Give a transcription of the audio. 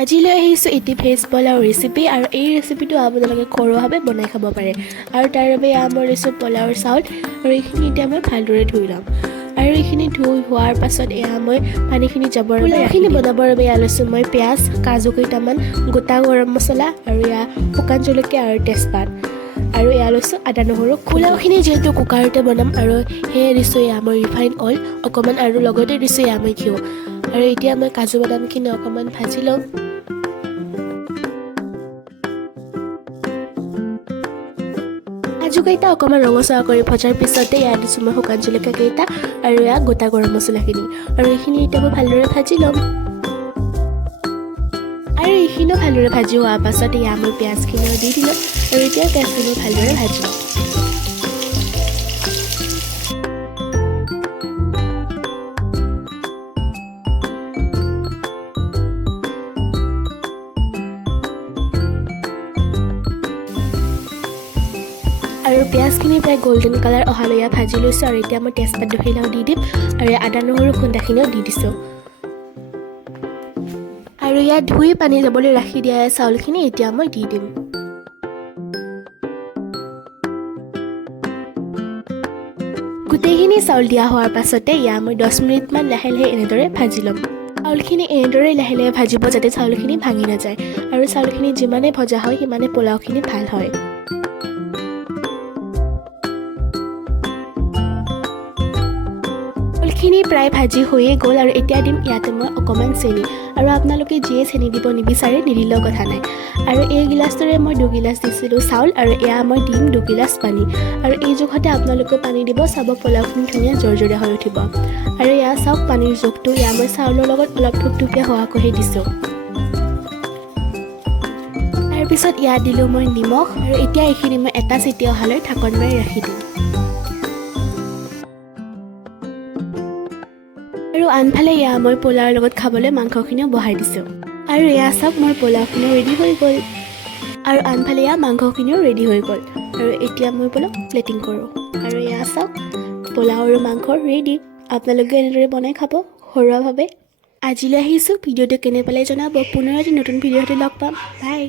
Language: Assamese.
আজিলৈ আহিছোঁ এটি ভেজ পোলাও ৰেচিপি আৰু এই ৰেচিপিটো আপোনালোকে ঘৰুৱাভাৱে বনাই খাব পাৰে আৰু তাৰ বাবে মই লৈছোঁ পোলাওৰ চাউল আৰু এইখিনি এতিয়া মই ভালদৰে ধুই ল'ম আৰু এইখিনি ধুই হোৱাৰ পাছত মই পানীখিনি যাবৰ বাবে এইখিনি বনাবৰ বাবে লৈছোঁ মই পিঁয়াজ কাজু কেইটামান গোটা গৰম মছলা আৰু শুকান জলকীয়া আৰু তেজপাত আৰু লৈছোঁ আদা নহৰু পোলাওখিনি যিহেতু কুকাৰতে বনাম আৰু সেয়ে দিছোঁ মই ৰিফাইন অইল অকণমান আৰু লগতে দিছোঁ মই ঘিউ আৰু এতিয়া মই কাজু বাদামখিনি অকণমান ভাজি লওঁ কাজুকেইটা অকণমান ৰঙচুৱা কৰি ভজাৰ পিছতে দিছোঁ মই শুকান জলকীয়া কেইটা আৰু গোটা গৰম মছলাখিনি আৰু এইখিনি এতিয়া মই ভালদৰে ভাজি ল'ম আৰু এইখিনিও ভালদৰে ভাজি হোৱাৰ পাছত মই পিঁয়াজখিনিও দি দিলোঁ আৰু এতিয়া পিঁয়াজখিনি ভালদৰে ভাজি ল'ম আৰু পিঁয়াজখিনি প্ৰায় গল্ডেন কালাৰ অহালৈ ভাজি লৈছোঁ আৰু এতিয়া মই তেজপাত দুখিলাও দি দিম আৰু আদা নহৰু খুন্দাখিনিও দি দিছোঁ আৰু ধুই পানী যাবলৈ ৰাখি দিয়া চাউলখিনি এতিয়া মই দি দিম গোটেইখিনি চাউল দিয়া হোৱাৰ পাছতে মই 10 মিনিটমান লাহে লাহে এনেদৰে ভাজি ল'ম চাউলখিনি এনেদৰে লাহে লাহে ভাজিব যাতে চাউলখিনি ভাঙি নাযায় আৰু চাউলখিনি যিমানে ভজা হয় সিমানে পোলাওখিনি ভাল হয় খিনি প্ৰায় ভাজি হৈয়ে গ'ল আৰু এতিয়া দিম ইয়াতে মই অকণমান চেনি আৰু আপোনালোকে যিয়ে চেনি দিব নিবিচাৰে নিদিলেও কথা নাই আৰু এই গিলাচটোৰে মই 2 গিলাচ দিছিলোঁ চাউল আৰু মই দিম 2 গিলাচ পানী আৰু এই জোখতে আপোনালোকে পানী দিব চাব পোলাওখিনি ধুনীয়া জৰজৰীয়া হৈ উঠিব আৰু চাওক পানীৰ জোখটো মই চাউলৰ লগত অলপ থুপথুপীয়া হোৱাকৈহে দিছোঁ তাৰপিছত দিলোঁ মই নিমখ আৰু এতিয়া এইখিনি মই এটা চিটি অহালৈ ঢাকন মাৰি ৰাখি দিম আৰু আনফালে মই পোলাওৰ লগত খাবলৈ মাংসখিনিও বহাই দিছোঁ আৰু চাওক মোৰ পোলাওখিনিও ৰেডি হৈ গ'ল আৰু আনফালে মাংসখিনিও ৰেডি হৈ গ'ল আৰু এতিয়া মই প্লেটিং কৰোঁ আৰু চাওক পোলাও আৰু মাংস ৰেডি আপোনালোকে এনেদৰে বনাই খাব ঘৰুৱাভাৱে আজিলৈ আহিছোঁ ভিডিঅ'টো কেনে পালে জনাব পুনৰ এটি নতুন ভিডিঅ'তে লগ পাম বাই